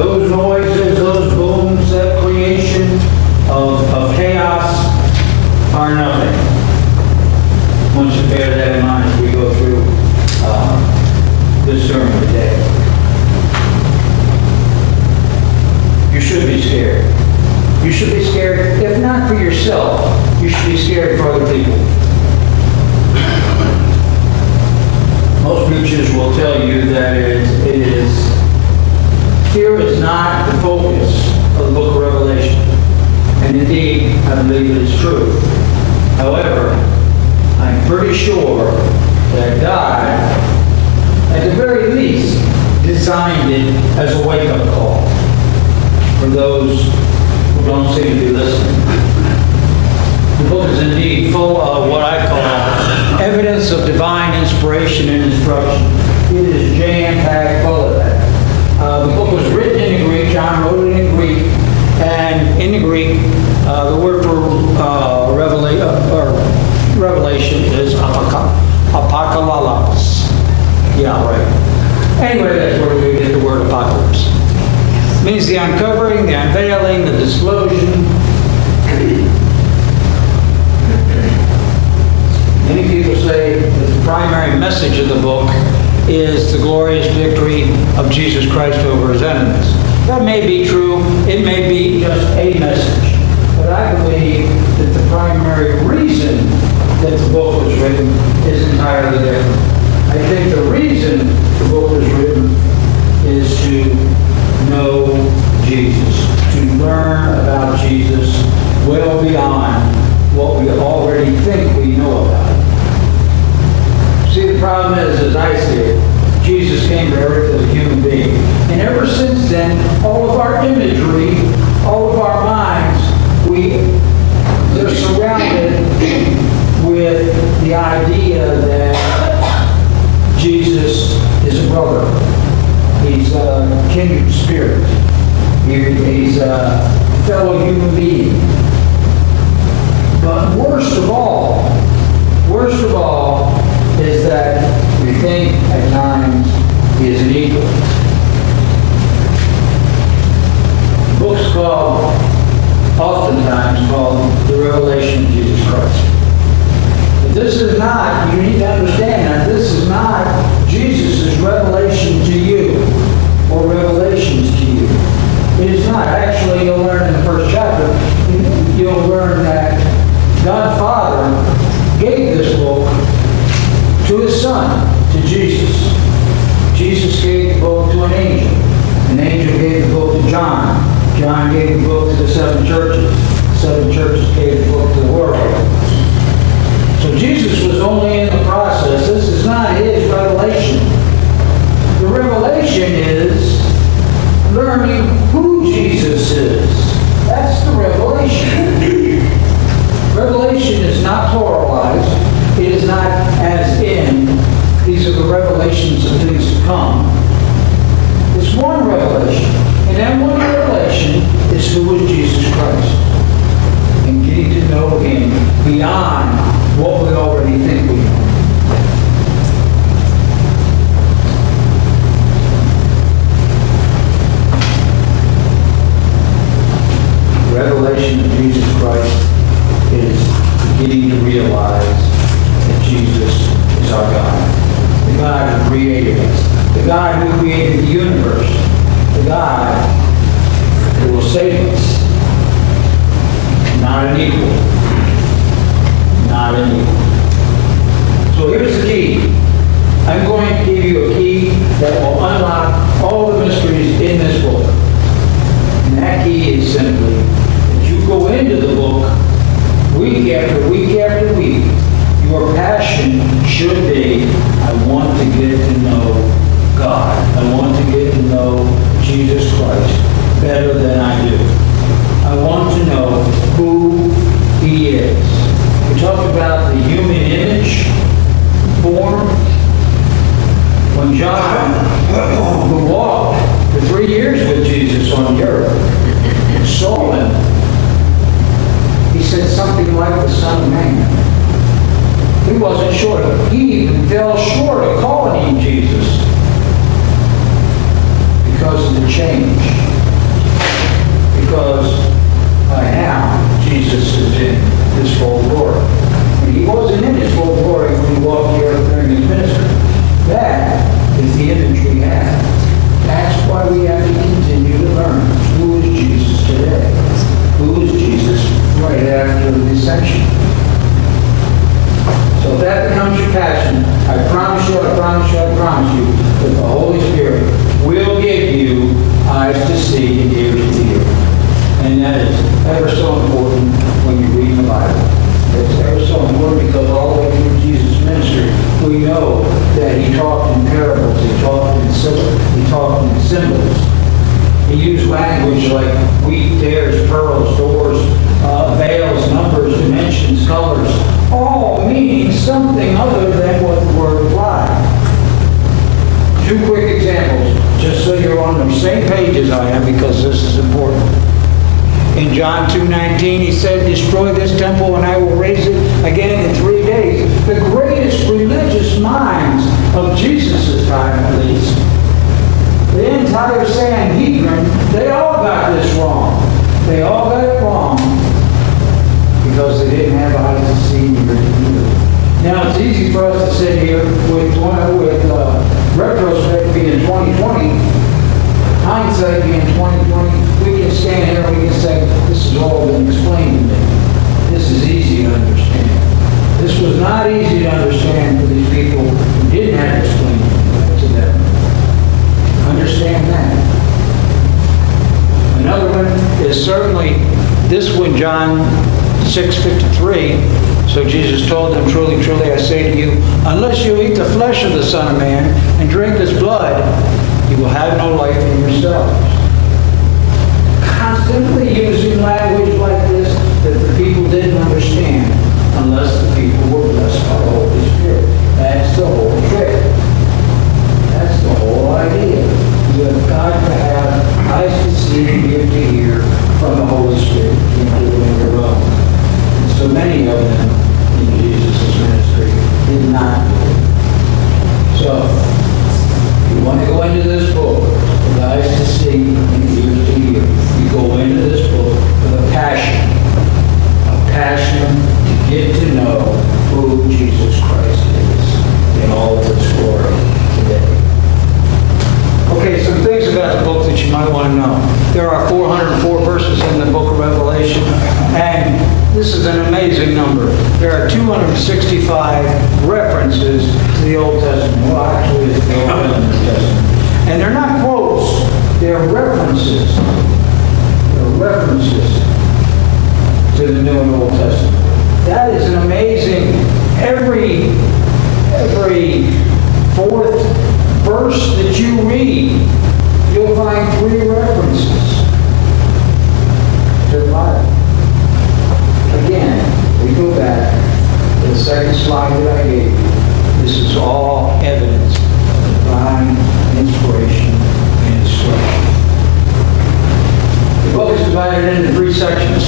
Those noises, those booms, that creation of chaos are nothing. Once you bear that in mind as we go through this sermon today. You should be scared. You should be scared, if not for yourself, you should be scared for other people. Most preachers will tell you that fear is not the focus of the book of Revelation. And indeed, I believe it is true. However, I'm pretty sure that God, at the very least, designed it as a wake-up call for those who don't seem to be listening. The book is indeed full of what I call evidence of divine inspiration and instruction. It is jam-packed full of that. The book was written in Greek. John wrote it in Greek. And in the Greek, the word for revelation is apocalypse. Yeah, right. Anyway, that's where we get the word apocalypse. It means the uncovering, the unveiling, the disclosure. Many people say that the primary message of the book is the glorious victory of Jesus Christ over his enemies. That may be true. It may be just a message. But I believe that the primary reason that the book was written is entirely different. I think the reason the book was written is to know Jesus, to learn about Jesus well beyond what we already think we know about him. See, the problem is, as I see it, Jesus came to earth as a human being. And ever since then, all of our imagery, all of our minds, they're surrounded with the idea that Jesus is a brother. He's a kindred spirit. He's a fellow human being. But worst of all is that we think at times he is an equal. Books oftentimes called The Revelation of Jesus Christ. But this is not, you need to understand that this is not Jesus' revelation to you or revelations to you. It is not. Actually, you'll learn in the first chapter, you'll learn that God Father gave this book to his Son, to Jesus. Jesus gave the book to an angel. An angel gave the book to John. John gave the book to the 7 churches. 7 churches gave the book to the world. So Jesus was only in the process. This is not his revelation. The revelation is learning who Jesus is. That's the revelation. Revelation is not pluralized. It is not as in, these are the revelations of things to come. It's one revelation. And that one revelation is who is Jesus Christ. And getting to know him beyond what we already think we know. The revelation of Jesus Christ is beginning to realize that Jesus is our God. The God who created us. The God who created the universe. The God who will save us. Not an equal. Not an equal. So here's the key. I'm going to give you a key that will unlock all the mysteries in this book. And that key is simply that you go into the book week after week after week. Your passion should be, I want to get to know God. I want to get to know Jesus Christ better than I do. I want to know who he is. We talked about the human image form. When John, who walked for 3 years with Jesus on the earth, saw him, he said something like the Son of Man. He wasn't sure. He even fell short of calling him Jesus because of the change. because by now Jesus is in his full glory. And he wasn't in his full glory when he walked the earth during his ministry. That is the image we have. That's why we have to continue to learn. Who is Jesus today? Who is Jesus right after the ascension? So if that becomes your passion, I promise you, I promise you, I promise you, that the Holy Spirit will give you eyes to see and ears to hear. And that is ever so important when you read the Bible. It's ever so important because all the way through Jesus' ministry, we know that he talked in parables, he talked in symbols. He used language like wheat, tares, pearls, doors, veils, numbers, dimensions, colors, all meaning something other than what the word implied. Two quick examples, just so you're on the same page as I am, because this is important. In John 2:19, he said, destroy this temple and I will raise it again in 3 days. The greatest religious minds of Jesus' time, at least, the entire Sanhedrin, they all got this wrong. They all got it wrong because they didn't have eyes to see and ears to hear. Now, it's easy for us to sit here with retrospect being 2020, hindsight being 2020. We can stand here and we can say, this has all been explained to me. This is easy to understand. This was not easy to understand for these people who didn't have it explained to them. Understand that. Another one is certainly this one, John 6:53. So Jesus told them, truly, truly, I say to you, unless you eat the flesh of the Son of Man and drink his blood, you will have no life in yourselves. Constantly using language like this that the people didn't understand unless the people were blessed by the Holy Spirit. That's the whole trick. That's the whole idea. You have got to have eyes to see and ears to hear from the Holy Spirit. You can't do it on your own. And so many of them in Jesus' ministry did not do it. So, if you want to go into this book with eyes to see and ears to hear, you go into this book with a passion to get to know who Jesus Christ is in all of its glory today. Okay, some things about the book that you might want to know. There are 404 verses in the book of Revelation, and this is an amazing number. There are 265 references to the Old Testament. Well, actually, it's the Old and New Testament. And they're not quotes, they're references. They're references to the New and Old Testament. That is an amazing, every fourth verse that you read, you'll find 3 references to the Bible. Again, we go back to the second slide that I gave you. This is all evidence of divine inspiration and instruction. The book is divided into 3 sections.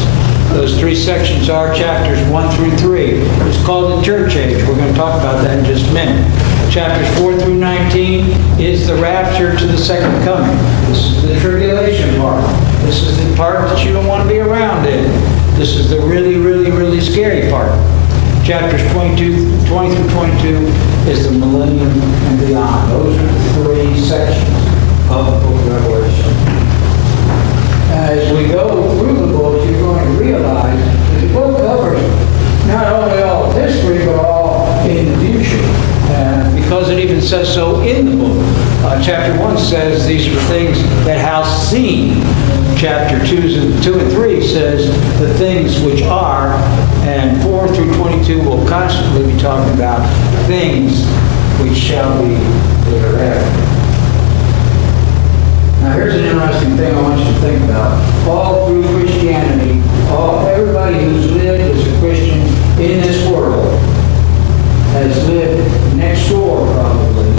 Those 3 sections are chapters 1 through 3. It's called the church age. We're going to talk about that in just a minute. Chapters 4 through 19 is the rapture to the second coming. This is the tribulation part. This is the part that you don't want to be around in. This is the really, really, really scary part. Chapters 20 through 22 is the millennium and beyond. Those are the 3 sections of the book of Revelation. As we go through the book, you're going to realize that the book covers not only all of history, but all in the future. Because it even says so in the book. Chapter 1 says these are things that house seen. Chapter 2 and 3 says the things which are, and 4 through 22 will constantly be talking about things which shall be thereafter. Now here's an interesting thing I want you to think about. All through Christianity, everybody who's lived as a Christian in this world has lived next door probably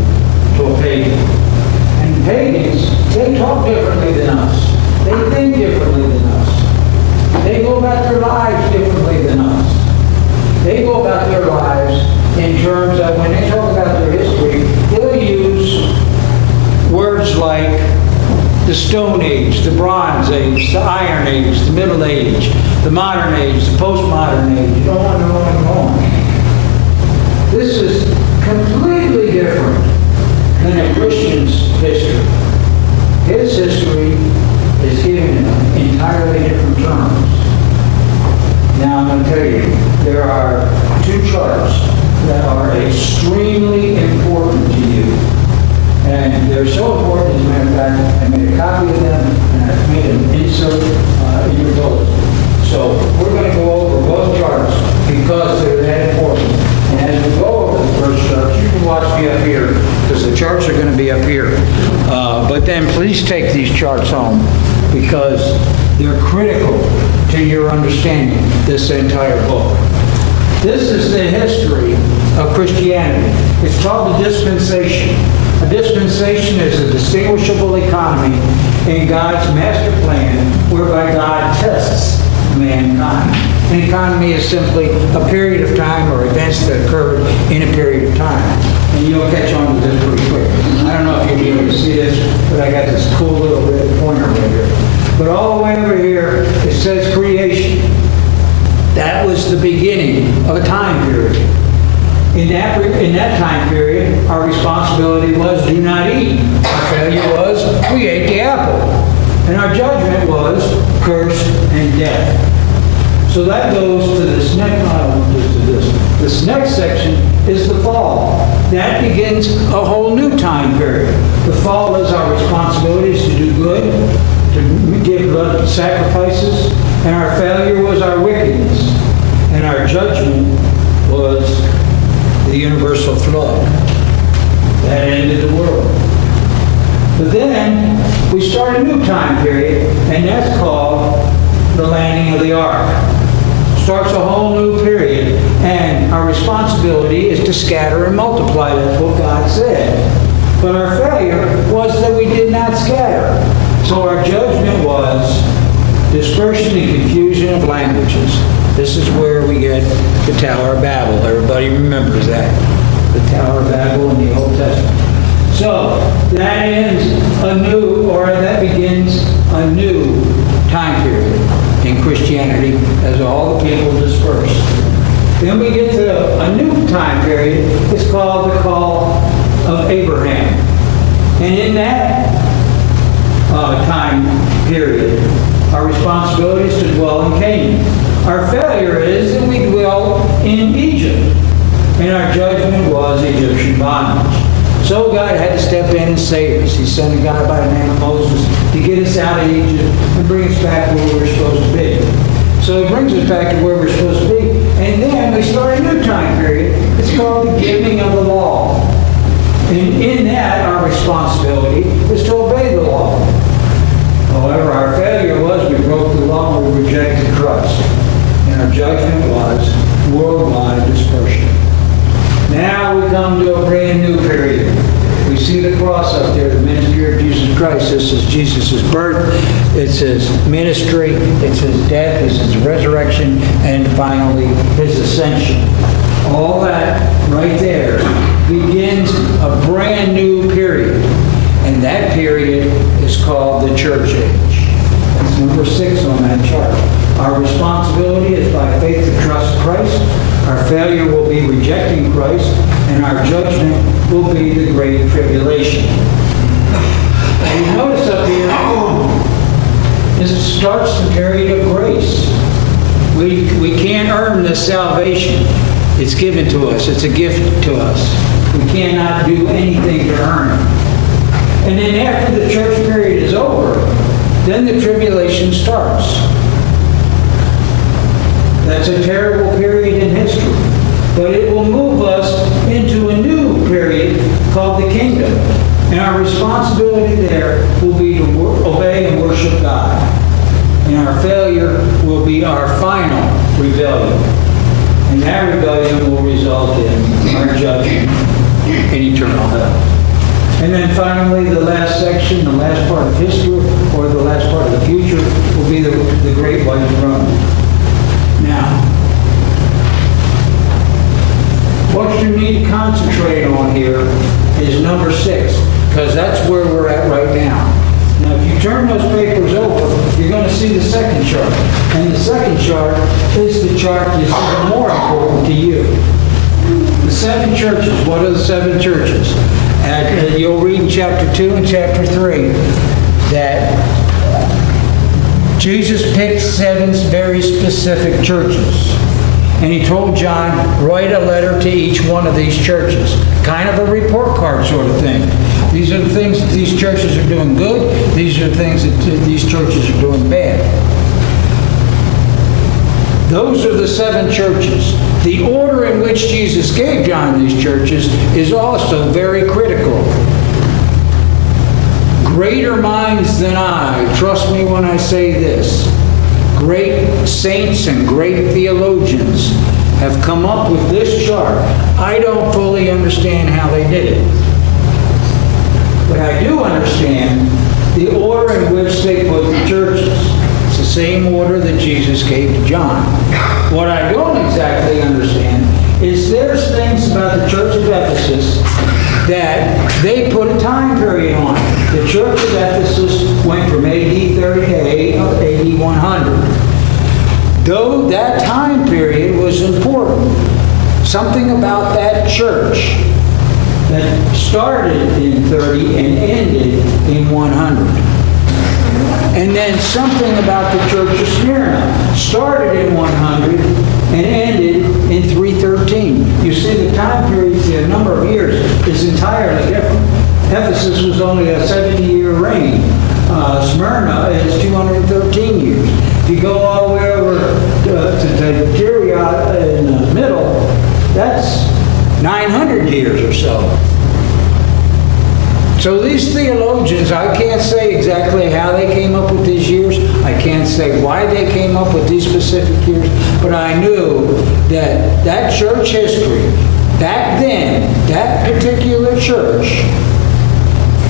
to a pagan. And pagans, they talk differently than us. They think differently than us. They go about their lives differently than us. They go about their lives in terms of, when they talk about their history, they'll use words like the Age, the Bronze Age, the Iron Age, the Middle Age, the Modern Age, the Postmodern Age, and on and on and on. This is completely different than a Christian's history. His history is given in entirely different terms. Now I'm going to tell you, there are two charts that are extremely important to you. And they're so important, as a matter of fact, I made a copy of them and I made an insert in your bulletin. So we're going to go over both charts because they're that important. And as we go over the first charts, you can watch me up here because the charts are going to be up here. But then please take these charts home because they're critical to your understanding this entire book. This is the history of Christianity. It's called a dispensation. A dispensation is a distinguishable economy in God's master plan whereby God tests mankind. An economy is simply a period of time or events that occurred in a period of time. And you'll catch on to this pretty quick. I don't know if you'll be able to see this, but I got this cool little red pointer right here. But all the way over here, it says creation. That was the beginning of a time period. In that time period, our responsibility was do not eat. Our failure was we ate the apple. And our judgment was curse and death. So that goes to this This next section is the fall. That begins a whole new time period. The fall is our responsibilities to do good, to give blood sacrifices, and our failure was our wickedness. And our judgment was the universal flood that ended the world. But then we start a new time period, and that's called the landing of the ark. Starts a whole new period, and our responsibility is to scatter and multiply. That's what God said. But our failure was that we did not scatter. So our judgment was dispersion and confusion of languages. This is where we get the Tower of Babel. Everybody remembers that. The Tower of Babel in the Old Testament. So that begins a new time period in Christianity as all the people dispersed. Then we get to a new time period. It's called the Call of Abraham. And in that time period, our responsibility is to dwell in Canaan. Our failure is that we dwell in Egypt, and our judgment was Egyptian bondage. So God had to step in and save us. He sent a guy by the name of Moses to get us out of Egypt and bring us back where we're supposed to be. So he brings us back to where we're supposed to be, and then we start a new time period. It's called the giving of the law. And in that, our responsibility is to obey the law. However, our failure was we broke the law and we rejected Christ. And our judgment was worldwide dispersion. Now we come to a brand new period. We see the cross up there, the ministry of Jesus Christ. This is Jesus' birth. It's his ministry. It's his death. It's his resurrection. And finally, his ascension. All that right there begins a brand new period. And that period is called the church age. That's number 6 on that chart. Our responsibility is by faith to trust Christ. Our failure will be rejecting Christ, and our judgment will be the great tribulation. And you notice up here, this starts the period of grace. We can't earn this salvation. It's given to us. It's a gift to us. We cannot do anything to earn it. And then after the church period is over, then the tribulation starts. That's a terrible period in history. But it will move us into a new period called the kingdom. And our responsibility there will be to obey and worship God. And our failure will be our final rebellion. And that rebellion will result in our judgment in eternal hell. And then finally, the last section, the last part of history, or the last part of the future, will be the great white throne. Now, what you need to concentrate on here is number 6, because that's where we're at right now. Now, if you turn those papers over, you're going to see the second chart. And the second chart is the chart that's even more important to you. The 7 churches. What are the 7 churches? And you'll read in chapter 2 and chapter 3 that Jesus picked 7 very specific churches. And he told John, write a letter to each one of these churches. Kind of a report card sort of thing. These are the things that these churches are doing good. These are the things that these churches are doing bad. Those are the 7 churches. The order in which Jesus gave John these churches is also very critical. Greater minds than I, trust me when I say this, great saints and great theologians have come up with this chart. I don't fully understand how they did it. But I do understand the order in which they put the churches. It's the same order that Jesus gave to John. What I don't exactly understand is there's things about the Church of Ephesus that they put a time period on. The Church of Ephesus went from AD 30 to AD 100. Though that time period was important, something about that church that started in 30 and ended in 100. And then something about the Church of Smyrna started in 100 and ended in 313. You see, the time period, the number of years, is entirely different. Ephesus was only a 70-year reign. Smyrna is 213 years. If you go all the way over to Tyria in the middle, that's 900 years or so. So these theologians, I can't say exactly how they came up with these years. I can't say why they came up with these specific years. But I knew that that church history, back then, that particular church,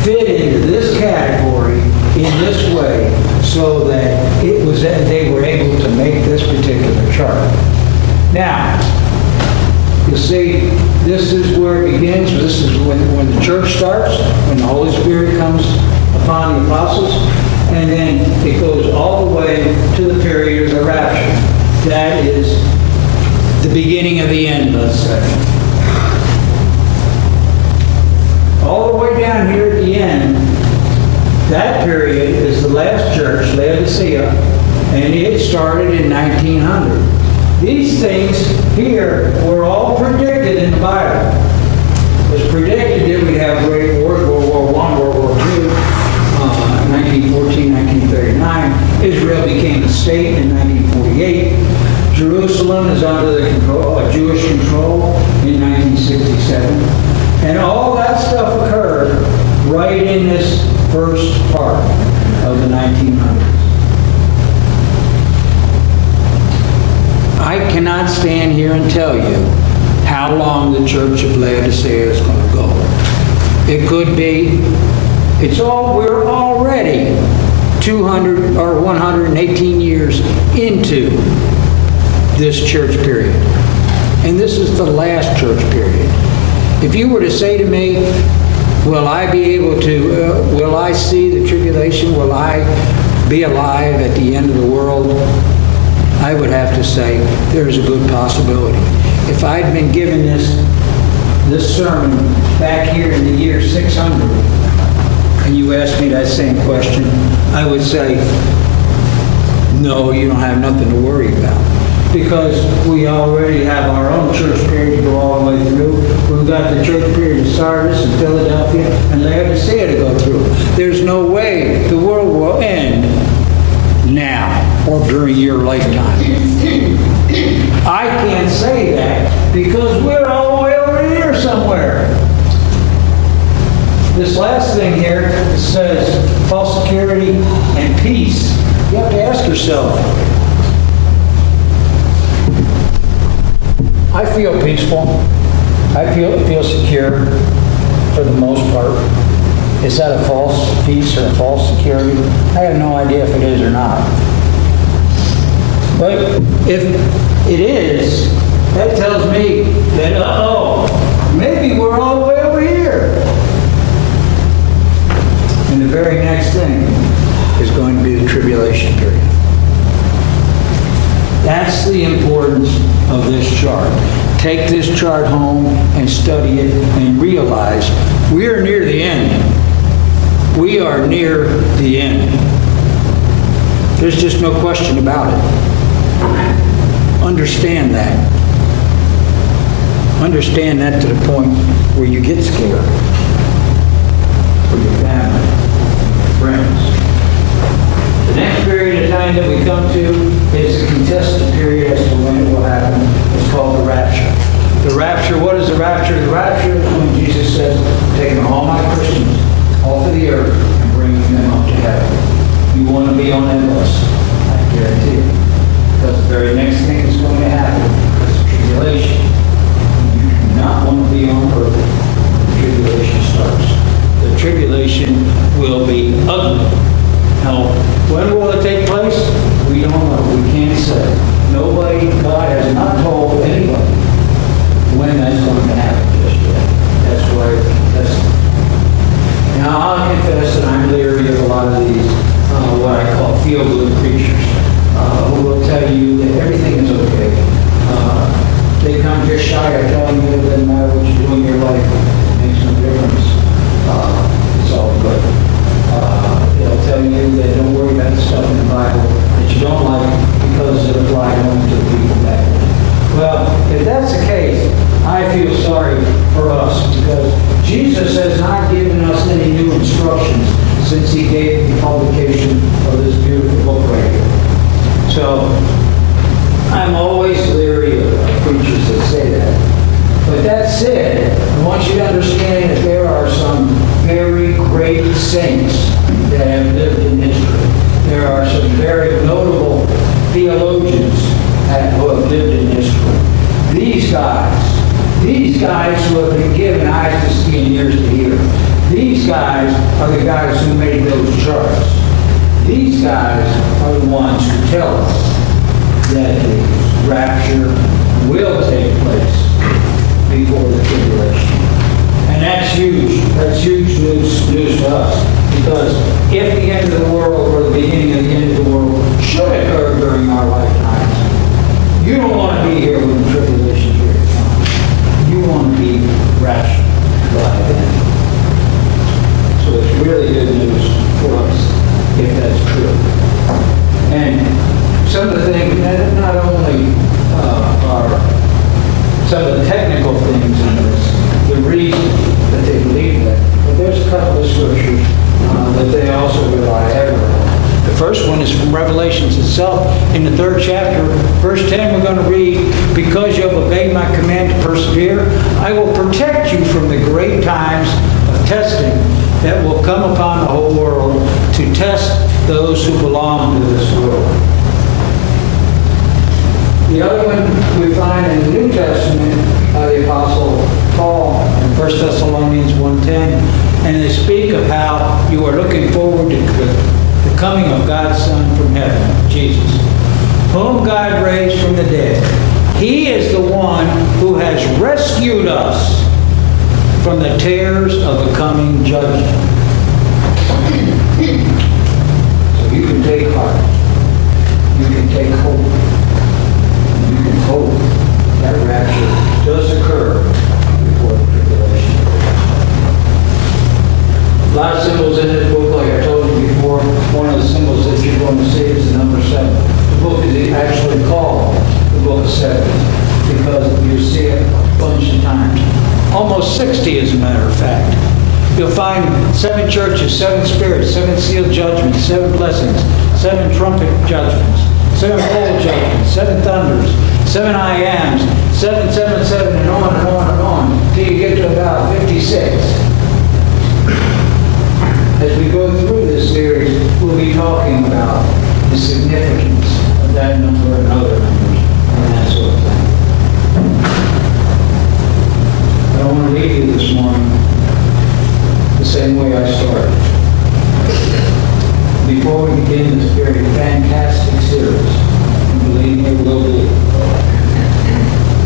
fit into this category in this way so that it was they were able to make this particular chart. Now, you see, this is where it begins. This is when the church starts, when the Holy Spirit comes upon the apostles, and then it goes all the way to the period of the rapture. That is the beginning of the end, let's say. All the way down here at the end, that period is the last church, Laodicea, and it started in 1900. These things here were all predicted in the Bible. It was predicted that we'd have great wars, World War I, World War II, 1914, 1939. Israel became a state in 1948. Jerusalem is under the control, Jewish control in 1967. And all that stuff occurred right in this first part of the 1900s. I cannot stand here and tell you how long the Church of Laodicea is going to go. It could be, we're already 200 or 118 years into this church period. And this is the last church period. If you were to say to me, will I be able to, will I see the tribulation? Will I be alive at the end of the world? I would have to say there's a good possibility. If I'd been given this sermon back here in the year 600, and you asked me that same question, I would say, no, you don't have nothing to worry about. Because we already have our own church period to go all the way through. We've got the church period of Sardis and Philadelphia and Laodicea to go through. There's no way the world will end now or during your lifetime. I can't say that because we're all the way over here somewhere. This last thing here says false security and peace. You have to ask yourself, I feel peaceful. I feel secure for the most part. Is that a false peace or a false security? I have no idea if it is or not. But if it is, that tells me that, maybe we're all the way over here. And the very next thing is going tribulation period. That's the importance of this chart. Take this chart home and study it and realize we are near the end. We are near the end. There's just no question about it. Understand that. Understand that to the point where you get scared for your family, friends. The next period of time that we come to is a contested period as to when it will happen. It's called the rapture. The rapture, what is the rapture? The rapture is when Jesus says, taking all my Christians off of the earth and bringing them up to heaven. You want to be on that list, I guarantee you. Because the very next thing that's going to happen is tribulation. You do not want to be on earth when the tribulation starts. The tribulation will be ugly. Now, when will it take place? We don't know. We can't say. Nobody, God has not told anybody when that's going to happen just yet. That's why that's. Now, I'll confess that I'm leery of a lot of these, what I call feel-good preachers, who will tell you that everything is okay. They come just shy of telling you it doesn't matter what you do in your life. It makes no difference. It's all good. They'll tell you that don't worry about the stuff in the Bible that you don't like because it applies only to the people back then. Well, if that's the case, I feel sorry for us because Jesus has not given us any new instructions since he gave the publication of this beautiful book right here. So, I'm always leery of preachers that say that. But that said, I want you to understand that there are some very great saints that have lived in history. There are some very notable theologians who have lived in history. These guys who have been given eyes to see and ears to hear, these guys are the guys who made those charts. These guys are the ones who tell us that the rapture will take place before the tribulation. And that's huge. That's huge news to us. Because if the end of the world or the beginning of the end of the world should occur during our lifetimes, you don't want to be here when the tribulation period comes. You want to be raptured by then. So it's really good news for us if that's true. And some of the things, not only are some of the technical things in this, the reason that they believe that, but there's a couple of scriptures that they also rely heavily on. The first one is from Revelations itself. In the 3rd chapter, verse 10, we're going to read, because you have obeyed my command to persevere, I will protect you from the great times of testing that will come upon the whole world to test those who belong to this world. The other one we find in the New Testament by the Apostle Paul in 1 Thessalonians 1:10, and they speak of how you are looking forward to the coming of God's Son from heaven, Jesus, whom God raised from the dead. He is the one who has rescued us from the terrors of the coming judgment. So you can take heart. You can take hope. You can hope that rapture does occur before the tribulation. A lot of symbols in this book, like I told you before. One of the symbols that you're going to see is the number 7. The book is actually called the Book of Sevens because you see it a bunch of times. Almost 60, as a matter of fact. You'll find 7 churches, 7 spirits, 7 sealed judgments, 7 blessings, 7 trumpet judgments, 7 bowl judgments, 7 thunders, 7 I ams, 7, 7, 7, and on and on and on, till you get to about 56. As we go through this series, we'll be talking about the significance of that number and other numbers and that sort of thing. I want to leave you this morning the same way I started. Before we begin this very fantastic series, and believe me, it will be,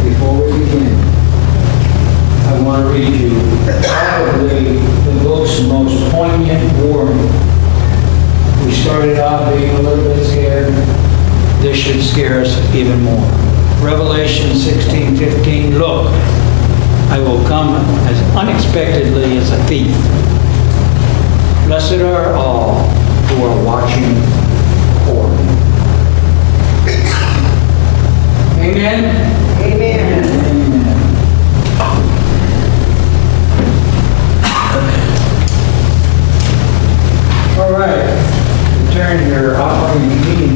before we begin, I want to read you probably the book's most poignant warning. We started out being a little this should scare us even more. Revelation 16:15, look, I will come as unexpectedly as a thief. Blessed are all who are watching for me. Amen? Amen. Amen. All right. Turn your offering